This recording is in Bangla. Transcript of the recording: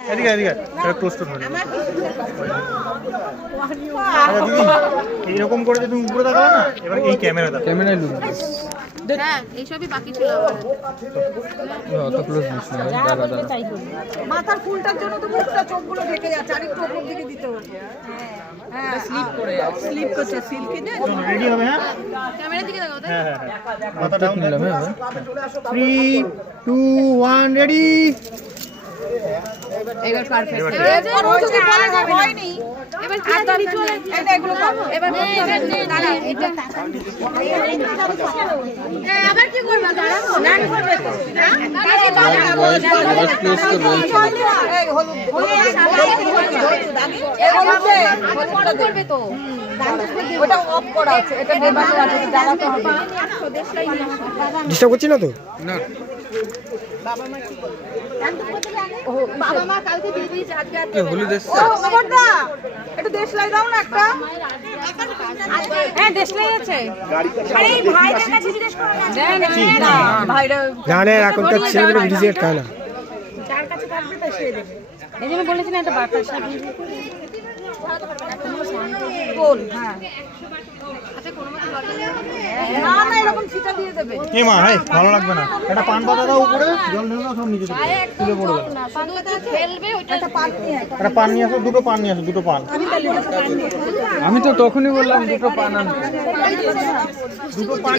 এদিকে এদিকে এটা ক্লোজ করো। এইরকম করে যে তুমি উপরে দেখাবে না, এবার এই ক্যামেরায় লুক। হ্যাঁ এইসবই বাকি ছিল আমার। অত ক্লোজ নিস না দাদা দাদা। মাথার ফুলটার জন্য তো মুখটা চোখগুলো ঢেকে যাচ্ছে, আরেকটু উপর দিকে দিতে হবে। হ্যাঁ স্লিপ করে যাচ্ছে, স্লিপ করছে সিল্কি দে। চলো রেডি হবে। হ্যাঁ ক্যামেরার দিকে তাকাও। হ্যাঁ হ্যাঁ মাথা ডাউন নিলাম। হ্যাঁ 3 2 1 রেডি। এবার পারফেক্ট। এবার ও যদি বলে যে হয়নি, এবার কি আছে রিচুয়াল? এটা এগুলো করো। এবার দাঁড়া এটা। হ্যাঁ আবার কি করবা? দাঁড়া নান করবে তো। এবার ক্লোজ তো রয়েছে। এই হলুদ হলুদ করবে তো। ওটা অফ করা আছে, এটা নেবানো আছে, জ্বালাতে হবে। ডিস্টার্ব করছি না তো? না বাবা মা কালকে দিয়ে দিয়েছে আজকে আর এ হলুদ এসছে। ও ওমরদা একটু দেশলাই দাও না একটা। হ্যাঁ দেশলাই আছে। আরে এই ভাইদের কাছে জিজ্ঞেস করো না। ভাইরা জানে এখনকার ছেলেমেয়েরা ভিডিও সিগারেট খায় না। যার কাছে থাকবে তাই সে দেবে। এই জন্য বলেছি না এটা বাতাস সাথে গোল হ্যাঁ। না না এরকম ছিটা দিয়ে দেবে। এ মা ভাই ভালো লাগবে না। এটা পান পাতা দাও উপরে, জল ঢেলে দাও, সব নিচে তুলে পড়বে। না শুধু তো খেলবে ওইটা একটা পাত নিয়ে আয়। এটা পান নিয়ে আসো, দুটো পান নিয়ে আসো, দুটো পান। আমি তো তখনই বললাম দুটো পান আনতে। দুটো পান